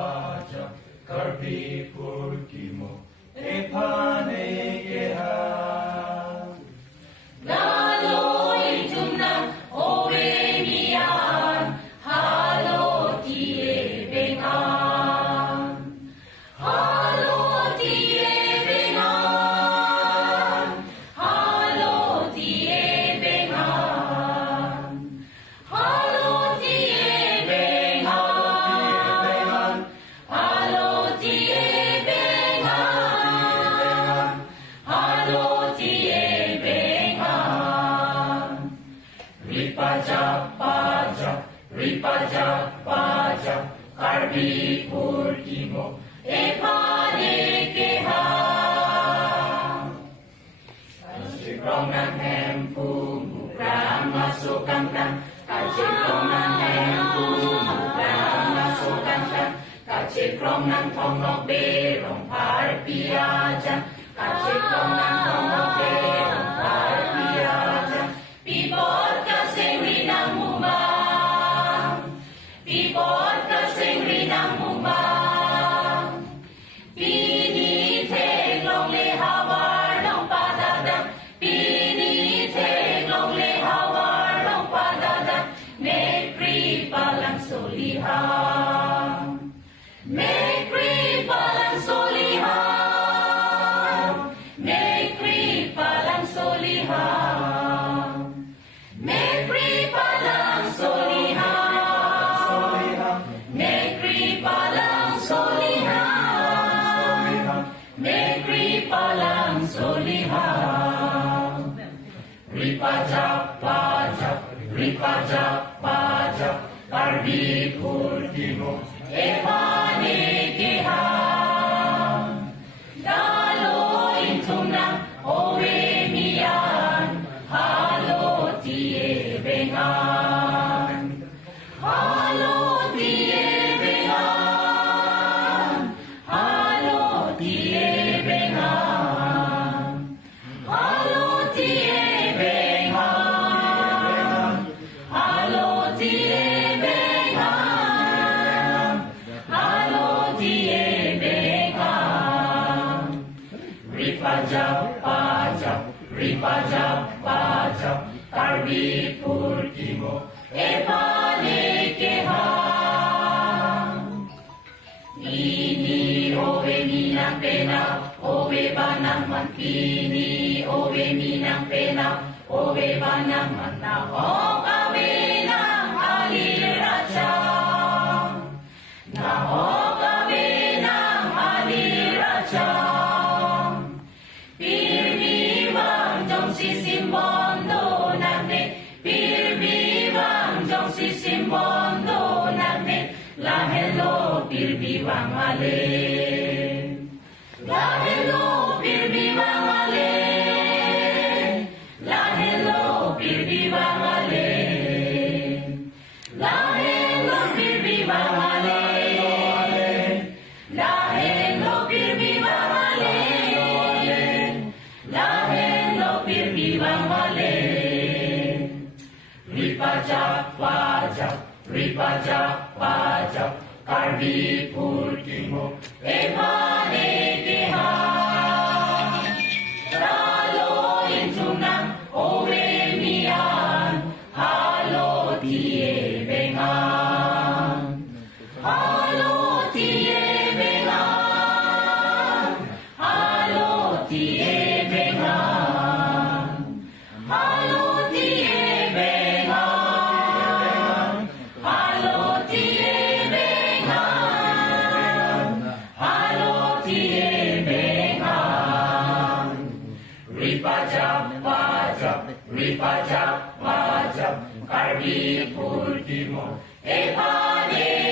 pajak karbi purkimo epanegeha Lalo itumnang owemian halo tiebengan halo tiebengan halo tiebengan halo tiebengan halo tiebengan halo tiebengan ripajak pajak karbi purkimo epanegeha kacikrongan hempu mukrang masukkan kacikrongan hempu mukrang masukkan kacikrongan tongnok berong parpiajan kacikrongan tongnok berong parpiajan pipot kasing rinang mumang pipot kasing rinang mumang piniteglong lehawar ng padadang piniteglong lehawar ng padadang mekri palang solihan mekri palang solihan mekri palang solihan mekri palang solihan mekri palang solihan mekri palang solihan ripajak pajak karbi purkimo epanegeha daloin tumnang owemian halo tiebengan halo tiebengan halo tiebengan halo tiebengan halo tiebengan halo tiebengan ripajak pajak karbi purkimo epanegeha ini owe minang pena owe banang man pini owe minang pena owe banang man na okawe ng alirachang na okawe ng alirachang pirmiwang jong sisimbondo nagne pirmiwang jong sisimbondo nagne lahelo pirmiwang ale lahelo pirmiwang ale lahelo pirmiwang ale lahelo pirmiwang ale lahelo pirmiwang ale lahelo pirmiwang ale ripajak pajak karbi purkimo epanegeha daloin tumnang owemian halo tiebengan halo tiebengan halo tiebengan halo tiebengan halo tiebengan halo tiebengan ripajak pajak karbi purkimo epanegeha